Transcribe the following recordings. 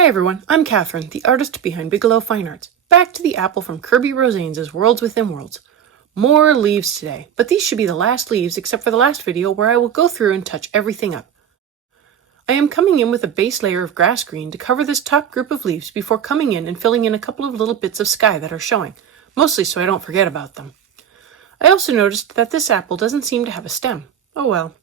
Hi everyone, I'm Catherine, the artist behind Bigelow Fine Arts. Back to the apple from Kirby Rosanes' Worlds Within Worlds. More leaves today, but these should be the last leaves except for the last video where I will go through and touch everything up. I am coming in with a base layer of grass green to cover this top group of leaves before coming in and filling in a couple of little bits of sky that are showing, mostly so I don't forget about them. I also noticed that this apple doesn't seem to have a stem. Oh well.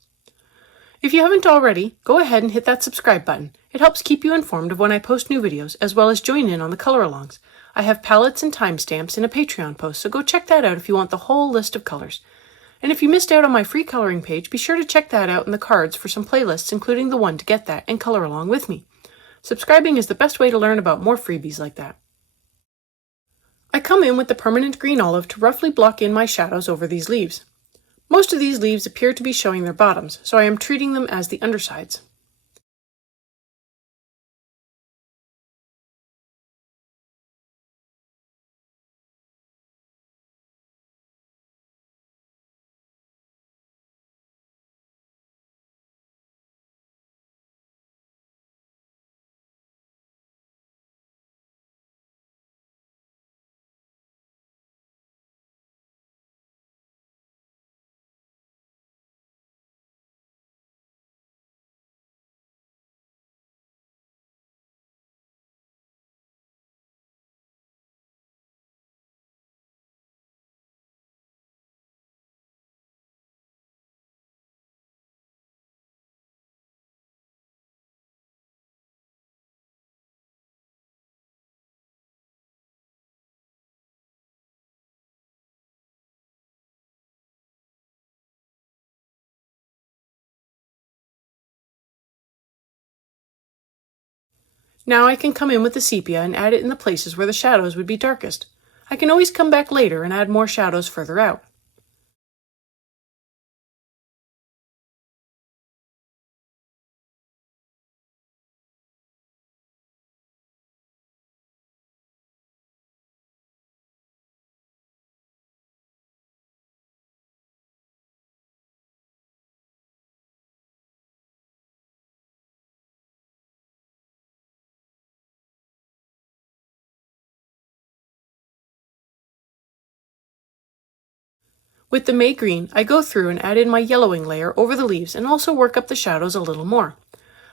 If you haven't already, go ahead and hit that subscribe button. It helps keep you informed of when I post new videos, as well as join in on the color-alongs. I have palettes and timestamps in a Patreon post, so go check that out if you want the whole list of colors. And if you missed out on my free coloring page, be sure to check that out in the cards for some playlists, including the one to get that and color along with me. Subscribing is the best way to learn about more freebies like that. I come in with the permanent green olive to roughly block in my shadows over these leaves. Most of these leaves appear to be showing their bottoms, so I am treating them as the undersides. Now I can come in with the sepia and add it in the places where the shadows would be darkest. I can always come back later and add more shadows further out. With the May green, I go through and add in my yellowing layer over the leaves and also work up the shadows a little more.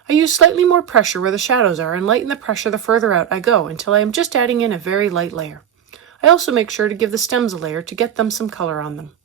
I use slightly more pressure where the shadows are and lighten the pressure the further out I go until I am just adding in a very light layer. I also make sure to give the stems a layer to get them some color on them.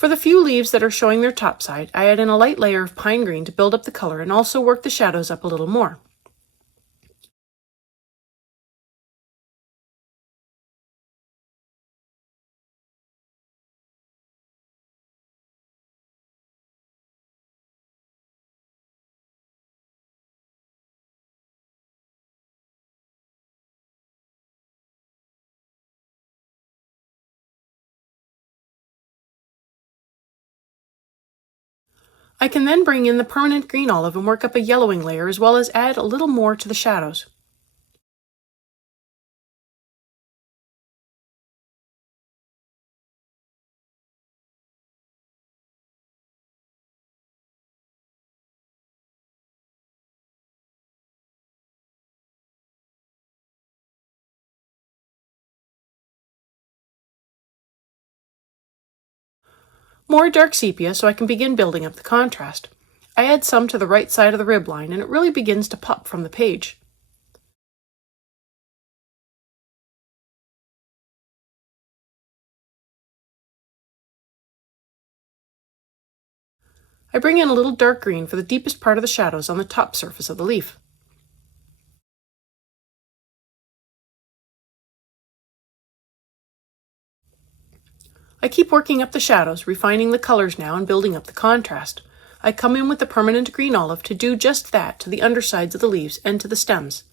For the few leaves that are showing their top side, I add in a light layer of pine green to build up the color and also work the shadows up a little more. I can then bring in the permanent green olive and work up a yellowing layer as well as add a little more to the shadows. More dark sepia so I can begin building up the contrast. I add some to the right side of the rib line and it really begins to pop from the page. I bring in a little dark green for the deepest part of the shadows on the top surface of the leaf. I keep working up the shadows, refining the colors now and building up the contrast. I come in with the permanent green olive to do just that to the undersides of the leaves and to the stems.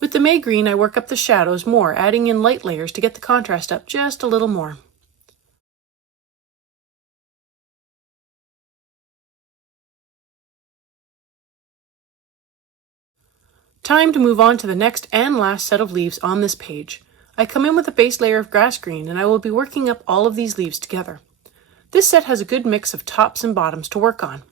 With the May green, I work up the shadows more, adding in light layers to get the contrast up just a little more. Time to move on to the next and last set of leaves on this page. I come in with a base layer of grass green and I will be working up all of these leaves together. This set has a good mix of tops and bottoms to work on.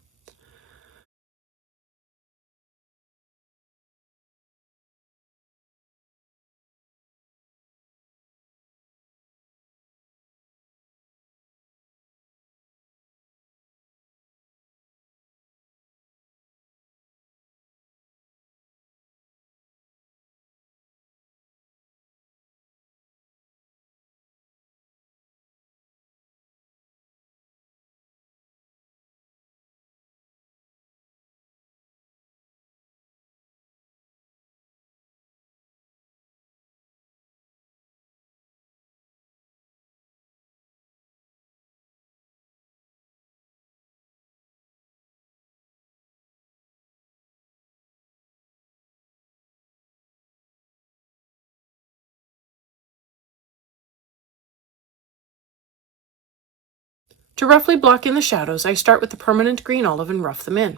To roughly block in the shadows, I start with the permanent green olive and rough them in.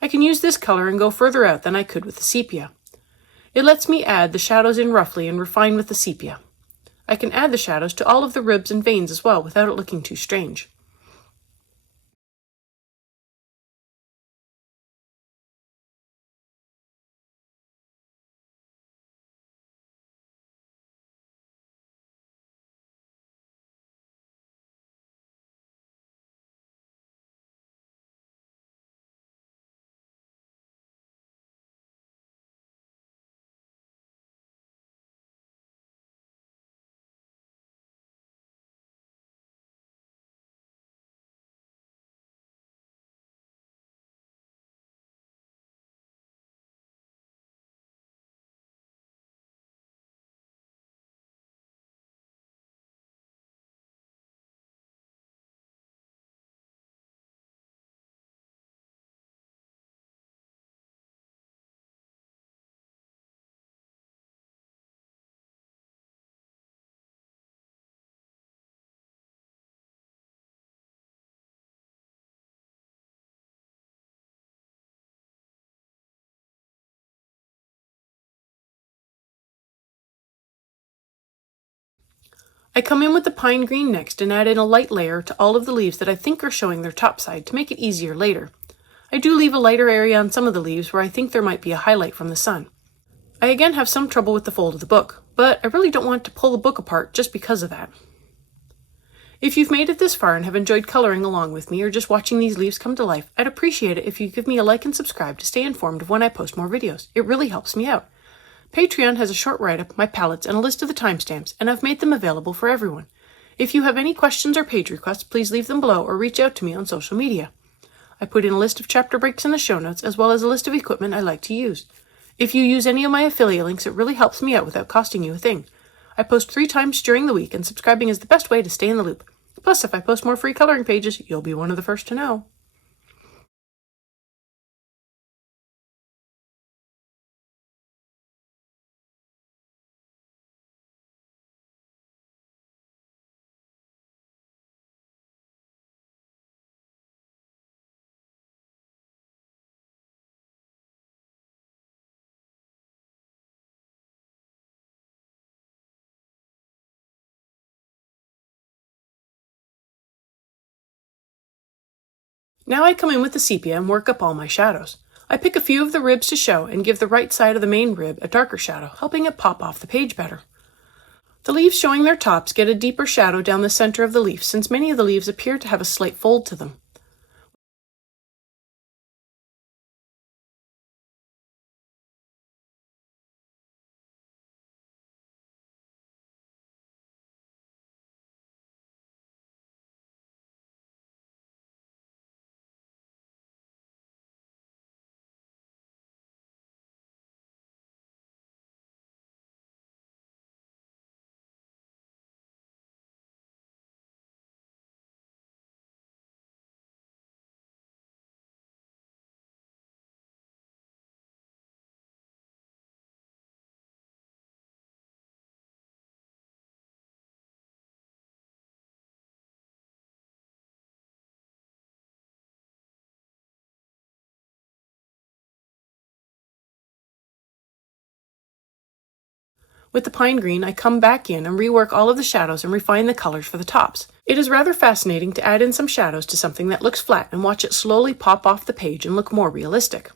I can use this color and go further out than I could with the sepia. It lets me add the shadows in roughly and refine with the sepia. I can add the shadows to all of the ribs and veins as well without it looking too strange. I come in with the pine green next and add in a light layer to all of the leaves that I think are showing their top side to make it easier later. I do leave a lighter area on some of the leaves where I think there might be a highlight from the sun. I again have some trouble with the fold of the book, but I really don't want to pull the book apart just because of that. If you've made it this far and have enjoyed coloring along with me or just watching these leaves come to life, I'd appreciate it if you give me a like and subscribe to stay informed of when I post more videos. It really helps me out. Patreon has a short write-up, my palettes, and a list of the timestamps, and I've made them available for everyone. If you have any questions or page requests, please leave them below or reach out to me on social media. I put in a list of chapter breaks in the show notes, as well as a list of equipment I like to use. If you use any of my affiliate links, it really helps me out without costing you a thing. I post 3 times during the week, and subscribing is the best way to stay in the loop. Plus, if I post more free coloring pages, you'll be one of the first to know. Now I come in with the sepia and work up all my shadows. I pick a few of the ribs to show and give the right side of the main rib a darker shadow, helping it pop off the page better. The leaves showing their tops get a deeper shadow down the center of the leaf since many of the leaves appear to have a slight fold to them. With the pine green, I come back in and rework all of the shadows and refine the colors for the tops. It is rather fascinating to add in some shadows to something that looks flat and watch it slowly pop off the page and look more realistic.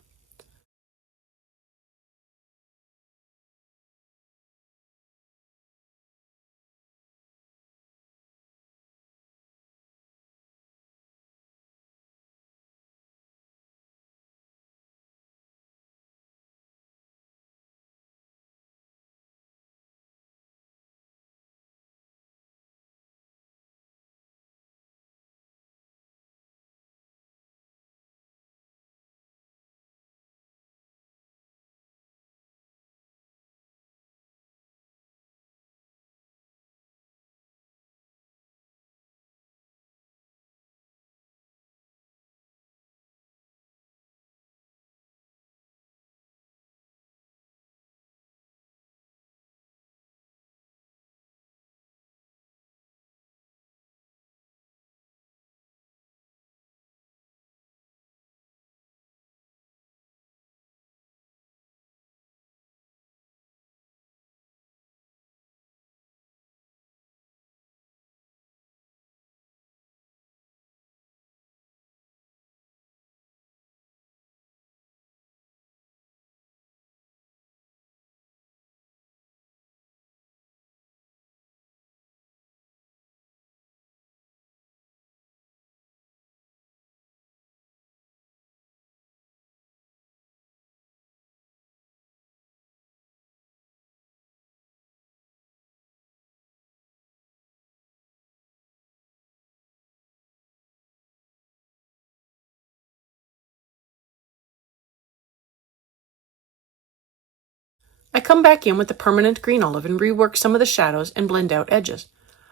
I come back in with the permanent green olive and rework some of the shadows and blend out edges.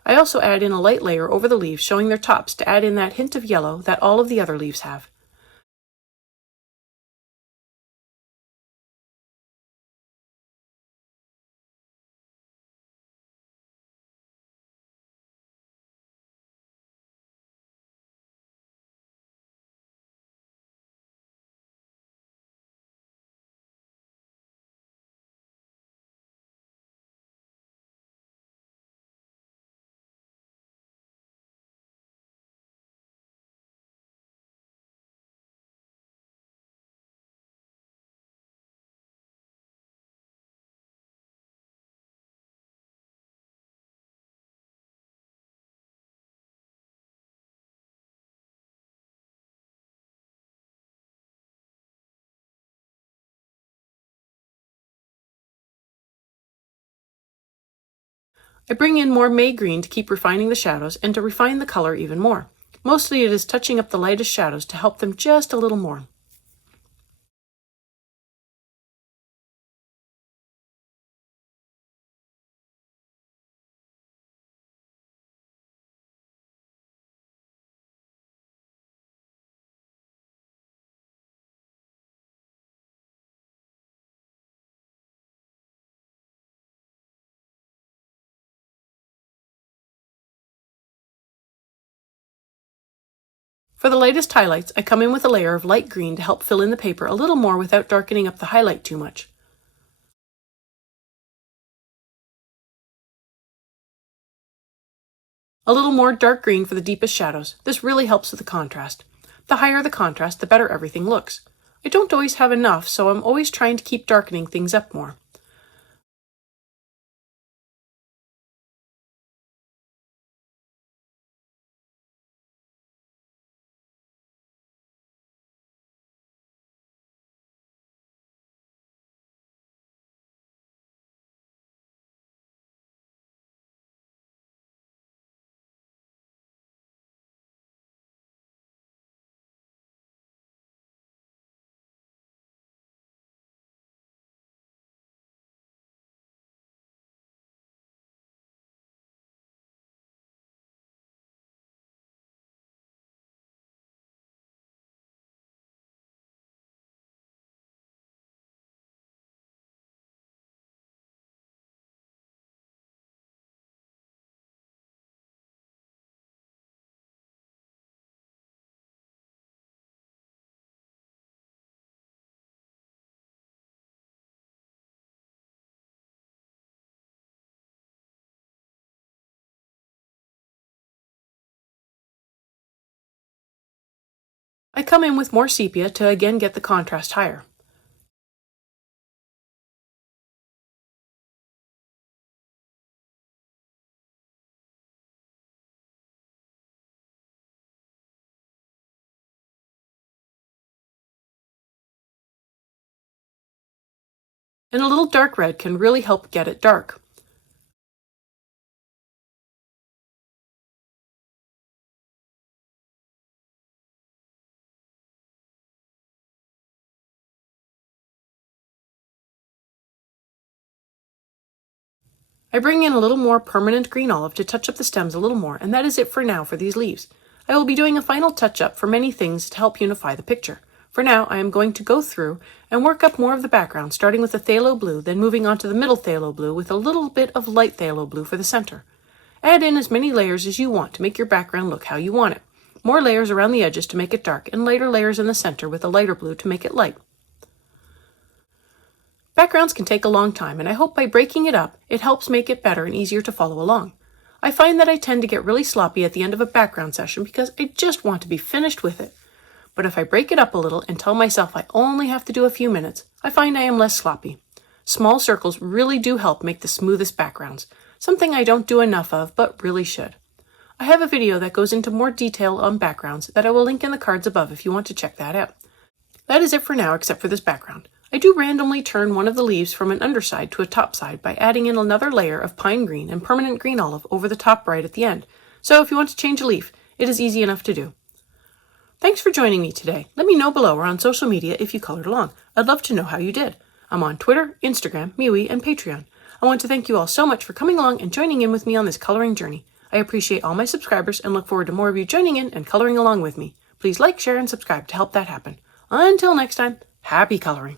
I also add in a light layer over the leaves showing their tops to add in that hint of yellow that all of the other leaves have. I bring in more May green to keep refining the shadows and to refine the color even more. Mostly it is touching up the lightest shadows to help them just a little more. For the lightest highlights, I come in with a layer of light green to help fill in the paper a little more without darkening up the highlight too much. A little more dark green for the deepest shadows. This really helps with the contrast. The higher the contrast, the better everything looks. I don't always have enough, so I'm always trying to keep darkening things up more. I come in with more sepia to again get the contrast higher. And a little dark red can really help get it dark. I bring in a little more permanent green olive to touch up the stems a little more, and that is it for now for these leaves. I will be doing a final touch-up for many things to help unify the picture. For now, I am going to go through and work up more of the background, starting with the phthalo blue, then moving on to the middle phthalo blue with a little bit of light phthalo blue for the center. Add in as many layers as you want to make your background look how you want it. More layers around the edges to make it dark, and lighter layers in the center with a lighter blue to make it light. Backgrounds can take a long time, and I hope by breaking it up, it helps make it better and easier to follow along. I find that I tend to get really sloppy at the end of a background session because I just want to be finished with it. But if I break it up a little and tell myself I only have to do a few minutes, I find I am less sloppy. Small circles really do help make the smoothest backgrounds, something I don't do enough of but really should. I have a video that goes into more detail on backgrounds that I will link in the cards above if you want to check that out. That is it for now except for this background. I do randomly turn one of the leaves from an underside to a top side by adding in another layer of pine green and permanent green olive over the top right at the end. So if you want to change a leaf, it is easy enough to do. Thanks for joining me today. Let me know below or on social media if you colored along. I'd love to know how you did. I'm on Twitter, Instagram, MeWe, and Patreon. I want to thank you all so much for coming along and joining in with me on this coloring journey. I appreciate all my subscribers and look forward to more of you joining in and coloring along with me. Please like, share, and subscribe to help that happen. Until next time, happy coloring.